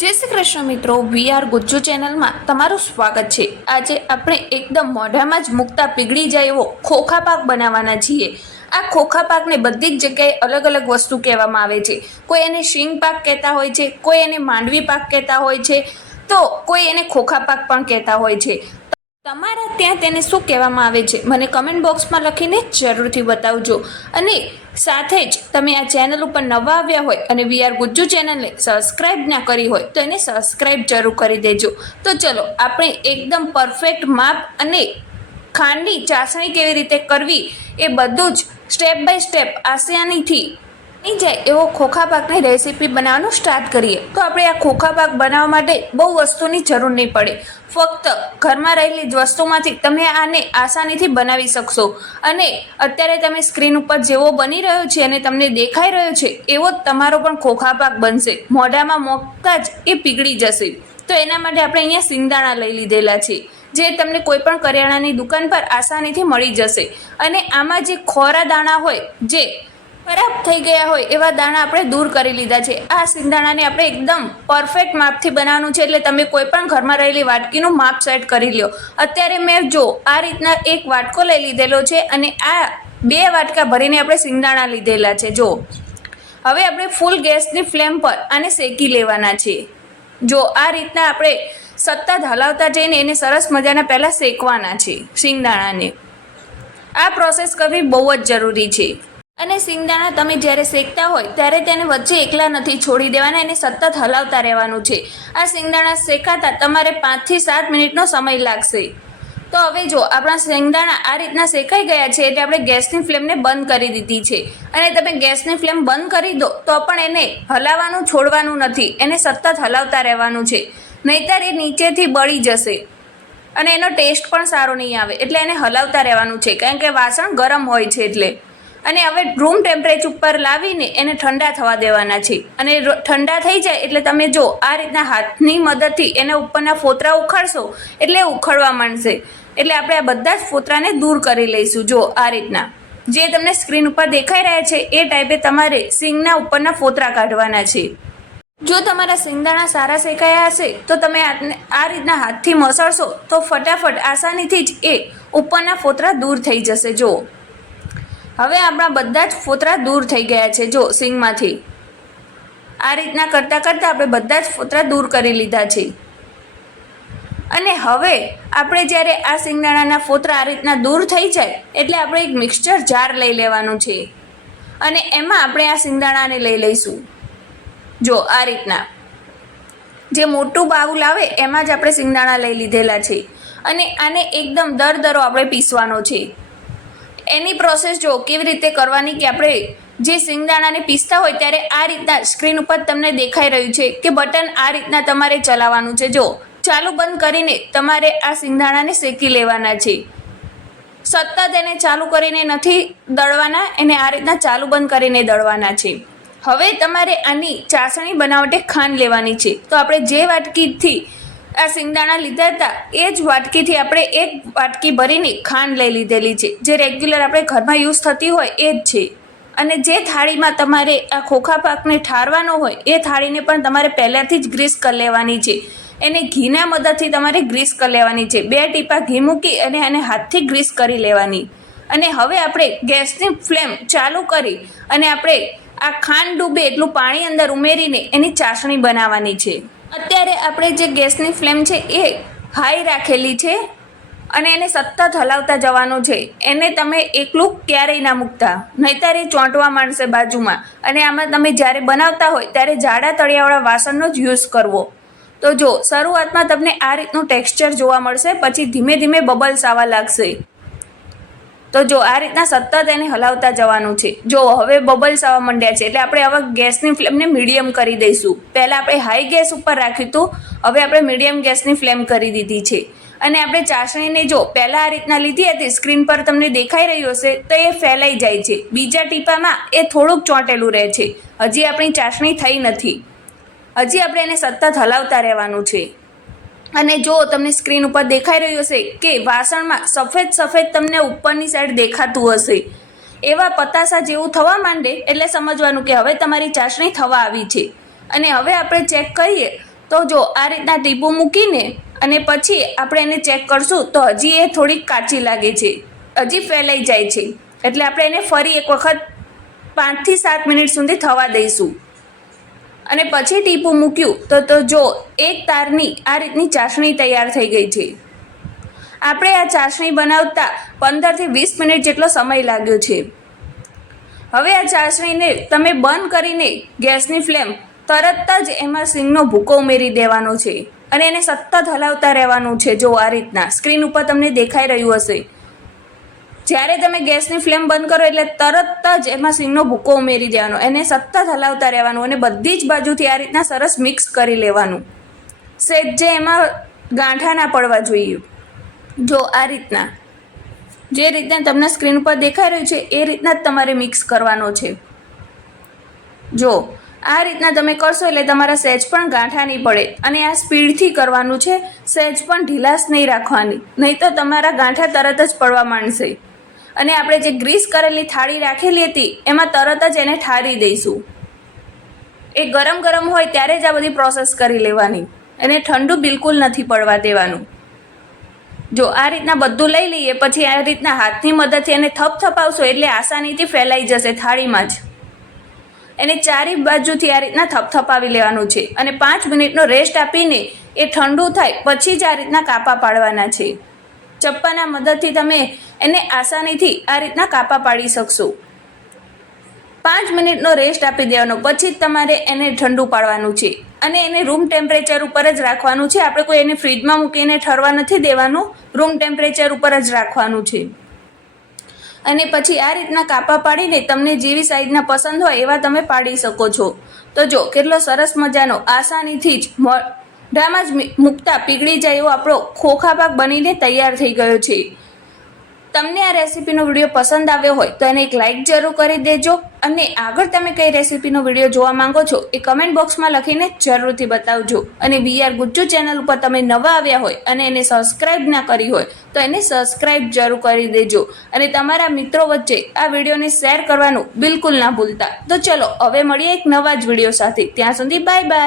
જય શ્રી કૃષ્ણ મિત્રો we are Gujju ચેનલમાં તમારું સ્વાગત છે. આજે આપણે એકદમ મોઢામાં જ મૂકતા પીગળી જાય એવો ખોખા પાક બનાવવાના છીએ. આ ખોખા પાકને બધી જ જગ્યાએ અલગ અલગ વસ્તુ કહેવામાં આવે છે. કોઈ એને શીંગ પાક કહેતા હોય છે, કોઈ એને માંડવી પાક કહેતા હોય છે, તો કોઈ એને ખોખા પાક પણ કહેતા હોય છે. તમારા ત્યાં તેને શું કહેવામાં આવે છે? મને કમેન્ટ બોક્સમાં લખીને જરૂરથી બતાવજો. અને સાથે જ તમે આ ચેનલ ઉપર નવા આવ્યા હોય અને વી આર ગુજ્જુ ચેનલને સબસ્ક્રાઇબ ના કરી હોય, તો એને સબસ્ક્રાઇબ જરૂર કરી દેજો. તો ચલો, આપણે એકદમ પરફેક્ટ માપ અને ખાંડની ચાસણી કેવી રીતે કરવી એ બધું જ સ્ટેપ બાય સ્ટેપ આસિયાનીથી બની જાય એવો ખોખા પાકની રેસીપી બનાવવાનું સ્ટાર્ટ કરીએ. તો આપણે આ ખોખા પાક બનાવવા માટે બહુ વસ્તુની જરૂર નહીં પડે. ફક્ત ઘરમાં રહેલી જ વસ્તુમાંથી તમે આને આસાનીથી બનાવી શકશો. અને અત્યારે તમે સ્ક્રીન ઉપર જેવો બની રહ્યો છે અને તમને દેખાઈ રહ્યો છે, એવો જ તમારો પણ ખોખા પાક બનશે. મોઢામાં મોકતા જ એ પીગળી જશે. તો એના માટે આપણે અહીંયા સિંગદાણા લઈ લીધેલા છે, જે તમને કોઈ પણ કરિયાણાની દુકાન પર આસાનીથી મળી જશે. અને આમાં જે ખોરા દાણા હોય, જે ખરાબ થઈ ગયા હોય એવા દાણા આપણે દૂર કરી લીધા છે. આ સિંગદાણાને આપણે એકદમ પરફેક્ટ માપથી બનાવવાનું છે એટલે તમે કોઈ પણ ઘરમાં રહેલી વાટકીનું માપ સેટ કરી લ્યો. અત્યારે મેં જો આ રીતના એક વાટકો લઈ લીધેલો છે અને આ બે વાટકા ભરીને આપણે સિંગદાણા લીધેલા છે. જો, હવે આપણે ફૂલ ગેસની ફ્લેમ પર આને શેકી લેવાના છે. જો, આ રીતના આપણે સતત હલાવતા જઈને એને સરસ મજાના પહેલાં શેકવાના છે સિંગદાણાને. આ પ્રોસેસ કરવી બહુ જ જરૂરી છે. અને સિંગદાણા તમે જ્યારે શેકતા હોય, ત્યારે તેને વચ્ચે એકલા નથી છોડી દેવાના, એને સતત હલાવતા રહેવાનું છે. આ સિંગદાણા શેકાતા તમારે પાંચથી સાત મિનિટનો સમય લાગશે. તો હવે જો, આપણા સિંગદાણા આ રીતના શેકાઈ ગયા છે એટલે આપણે ગેસની ફ્લેમને બંધ કરી દીધી છે. અને તમે ગેસની ફ્લેમ બંધ કરી દો, તો પણ એને હલાવવાનું, છોડવાનું નથી. એને સતત હલાવતા રહેવાનું છે. નહીતર એ નીચેથી બળી જશે. અને એનો ટેસ્ટ પણ સારો નહીં આવે, એટલે એને હલાવતા રહેવાનું છે. કારણ કે વાસણ ગરમ હોય છે એટલે. અને હવે રૂમ ટેમ્પરેચર ઉપર લાવીને એને ઠંડા થવા દેવાના છે. અને ઠંડા થઈ જાય એટલે તમે જો, આ રીતના હાથની મદદથી એના ઉપરના ફોતરા ઉખાડશો એટલે ઉખડવા માંડશે. એટલે આપણે આ બધા જ ફોતરાને દૂર કરી લઈશું. જો, આ રીતના. જે તમને સ્ક્રીન ઉપર દેખાઈ રહ્યા છે, એ ટાઈપે તમારે સિંગના ઉપરના ફોતરા કાઢવાના છે. જો તમારા સિંગદાણા સારા શેકાયા હશે, તો તમે આ રીતના હાથથી મસળશો તો ફટાફટ આસાનીથી જ એ ઉપરના ફોતરા દૂર થઈ જશે. જો હવે આપણા બધા જ ફોતરા દૂર થઈ ગયા છે, જો, સિંગમાંથી. આ રીતના કરતાં કરતાં આપણે બધા જ ફોતરા દૂર કરી લીધા છે. અને હવે આપણે જ્યારે આ સિંગદાણાના ફોતરા આ રીતના દૂર થઈ જાય, એટલે આપણે એક મિક્સચર જાર લઈ લેવાનું છે. અને એમાં આપણે આ સિંગદાણાને લઈ લઈશું. જો, આ રીતના. જે મોટું બાઉલ આવે, એમાં જ આપણે સિંગદાણા લઈ લીધેલા છે. અને આને એકદમ દર દરો આપણે પીસવાનો છે. એની પ્રોસેસ જો કેવી રીતે કરવાની કે આપણે જે સિંગદાણાને પીસતા હોય ત્યારે આ રીતના સ્ક્રીન ઉપર તમને દેખાઈ રહ્યું છે કે બટન આ રીતના તમારે ચલાવવાનું છે. જો ચાલુ બંધ કરીને તમારે આ સિંગદાણાને શેકી લેવાના છે. સતત એને ચાલુ કરીને નથી દળવાના, એને આ રીતના ચાલુ બંધ કરીને દળવાના છે. હવે તમારે આની ચાસણી બનાવટે ખાંડ લેવાની છે. તો આપણે જે વાટકીથી આ સિંગદાણા લીધા હતા. એ જ વાટકીથી આપણે એક વાટકી ભરીને ખાંડ લઈ લીધેલી છે. જે રેગ્યુલર આપણે ઘરમાં યુઝ થતી હોય એ જ છે. અને જે થાળીમાં તમારે આ ખોખા પાકને ઠારવાનો હોય, એ થાળીને પણ તમારે પહેલાંથી જ ગ્રીસ કરી લેવાની છે. એને ઘીના મદદથી તમારે ગ્રીસ કરી લેવાની છે. બે ટીપા ઘી મૂકી અને એને હાથથી ગ્રીસ કરી લેવાની. અને હવે આપણે ગેસની ફ્લેમ ચાલુ કરી અને આપણે આ ખાંડ ડૂબે એટલું પાણી અંદર ઉમેરીને એની ચાસણી બનાવવાની છે. અત્યારે આપણે જે ગેસની ફ્લેમ છે એ હાઈ રાખેલી છે અને એને સતત હલાવતા જવાનું છે. એને તમે એકલું ક્યારેય ના મૂકતા. નહીતર એ ચોંટવા માંડશે બાજુમાં. અને આમાં તમે જ્યારે બનાવતા હોય ત્યારે જાડા તળિયાવાળા વાસણનો જ યુઝ કરવો. તો જો શરૂઆતમાં તમને આ રીતનું ટેક્સચર જોવા મળશે, પછી ધીમે ધીમે બબલ્સ આવવા લાગશે. તો જો આ રીતના સતત એને હલાવતા જવાનું છે. જો હવે બબલ્સ આવવા માંડ્યા છે, એટલે આપણે હવે ગેસની ફ્લેમને મીડિયમ કરી દઈશું. પહેલાં આપણે હાઈ ગેસ ઉપર રાખ્યું હતું, હવે આપણે મીડિયમ ગેસની ફ્લેમ કરી દીધી છે. અને આપણે ચાસણીને જો પહેલાં આ રીતના લીધી હતી, સ્ક્રીન પર તમને દેખાઈ રહ્યું હશે, તો એ ફેલાઈ જાય છે. બીજા ટીપામાં એ થોડુંક ચોંટેલું રહે છે. હજી આપણી ચાસણી થઈ નથી. હજી આપણે એને સતત હલાવતા રહેવાનું છે. અને જો તમને સ્ક્રીન ઉપર દેખાઈ રહ્યું હશે કે વાસણમાં સફેદ સફેદ તમને ઉપરની સાઈડ દેખાતું હશે, એવા પતાસા જેવું થવા માંડે એટલે સમજવાનું કે હવે તમારી ચાસણી થવા આવી છે. અને હવે આપણે ચેક કરીએ, તો જો આ રીતના ટીપું મૂકીને અને પછી આપણે એને ચેક કરશું, તો હજી એ થોડીક કાચી લાગે છે. હજી ફેલાઈ જાય છે. એટલે આપણે એને ફરી એક વખત પાંચથી સાત મિનિટ સુધી થવા દઈશું. અને પછી ટીપું મૂક્યું તો તો જો એક તારની આ રીતની ચાસણી તૈયાર થઈ ગઈ છે. આપણે આ ચાસણી બનાવતા પંદરથી વીસ મિનિટ જેટલો સમય લાગ્યો છે. હવે આ ચાસણીને તમે બંધ કરીને ગેસની ફ્લેમ તરત જ એમાં સિંગનો ભૂકો ઉમેરી દેવાનો છે અને એને સતત હલાવતા રહેવાનું છે. જો આ રીતના સ્ક્રીન ઉપર તમને દેખાઈ રહ્યું હશે. જ્યારે તમે ગેસની ફ્લેમ બંધ કરો એટલે તરત જ એમાં સિંગનો ભૂકો ઉમેરી દેવાનો. એને સતત હલાવતા રહેવાનું અને બધી જ બાજુથી આ રીતના સરસ મિક્સ કરી લેવાનું. સેજ જે એમાં ગાંઠા ના પડવા જોઈએ. જો આ રીતના, જે રીતના તમને સ્ક્રીન ઉપર દેખાઈ રહ્યું છે, એ રીતના જ તમારે મિક્સ કરવાનો છે. જો, આ રીતના તમે કરશો એટલે તમારા સહેજ પણ ગાંઠા નહીં પડે અને આ સ્પીડથી કરવાનું છે. સહેજ પણ ઢીલાસ નહીં રાખવાની. નહીં તો તમારા ગાંઠા તરત જ પડવા માંડશે. અને આપણે જે ગ્રીસ કરેલી થાળી રાખેલી હતી, એમાં તરત જ એને ઠારી દઈશું. એ ગરમ ગરમ હોય ત્યારે જ આ બધી પ્રોસેસ કરી લેવાની. એને ઠંડુ બિલકુલ નથી પડવા દેવાનું. જો આ રીતના બધું લઈ લઈએ, પછી આ રીતના હાથની મદદથી એને થપ થપાવશો, એટલે આસાનીથી ફેલાઈ જશે થાળીમાં જ. એને ચારે બાજુથી આ રીતના થપ થપાવી લેવાનું છે. અને પાંચ મિનિટનો રેસ્ટ આપીને એ ઠંડુ થાય, પછી જ આ રીતના કાપા પાડવાના છે. ચપ્પાના મદદથી તમે એને આસાનીથી આ રીતના કાપા પાડી શકશો. પાંચ મિનિટનો રેસ્ટ આપી દેવાનો. પછી જ તમારે એને ઠંડુ પાડવાનું છે. અને એને રૂમ ટેમ્પરેચર ઉપર જ રાખવાનું છે. આપણે કોઈ એને ફ્રીજમાં મૂકીને ઠરવા નથી દેવાનું. રૂમ ટેમ્પરેચર ઉપર જ રાખવાનું છે. અને પછી આ રીતના કાપા પાડીને તમને જેવી સાઈઝના પસંદ હોય એવા તમે પાડી શકો છો. તો જો, કેટલો સરસ મજાનો, આસાનીથી જ મોઢામાં જ મૂકતા પીગળી જાય એવો આપણો ખોખા પાક બનીને તૈયાર થઈ ગયો છે. તમને આ રેસીપીનો વીડિયો પસંદ આવ્યો હોય તો એને એક લાઇક જરૂર કરી દેજો અને આગળ તમે કઈ રેસીપીનો વીડિયો જોવા માંગો છો એ કમેન્ટ બોક્સમાં લખીને જરૂરથી બતાવજો. અને વીઆર ગુજ્જુ ચેનલ ઉપર તમે નવા આવ્યા હોય અને એને સબસ્ક્રાઇબ ના કરી હોય તો એને સબસ્ક્રાઇબ જરૂર કરી દેજો. અને તમારા મિત્રો વચ્ચે આ વિડીયોને શેર કરવાનું બિલકુલ ના ભૂલતા. તો ચલો, હવે મળીએ એક નવા જ વીડિયો સાથે. ત્યાં સુધી બાય બાય.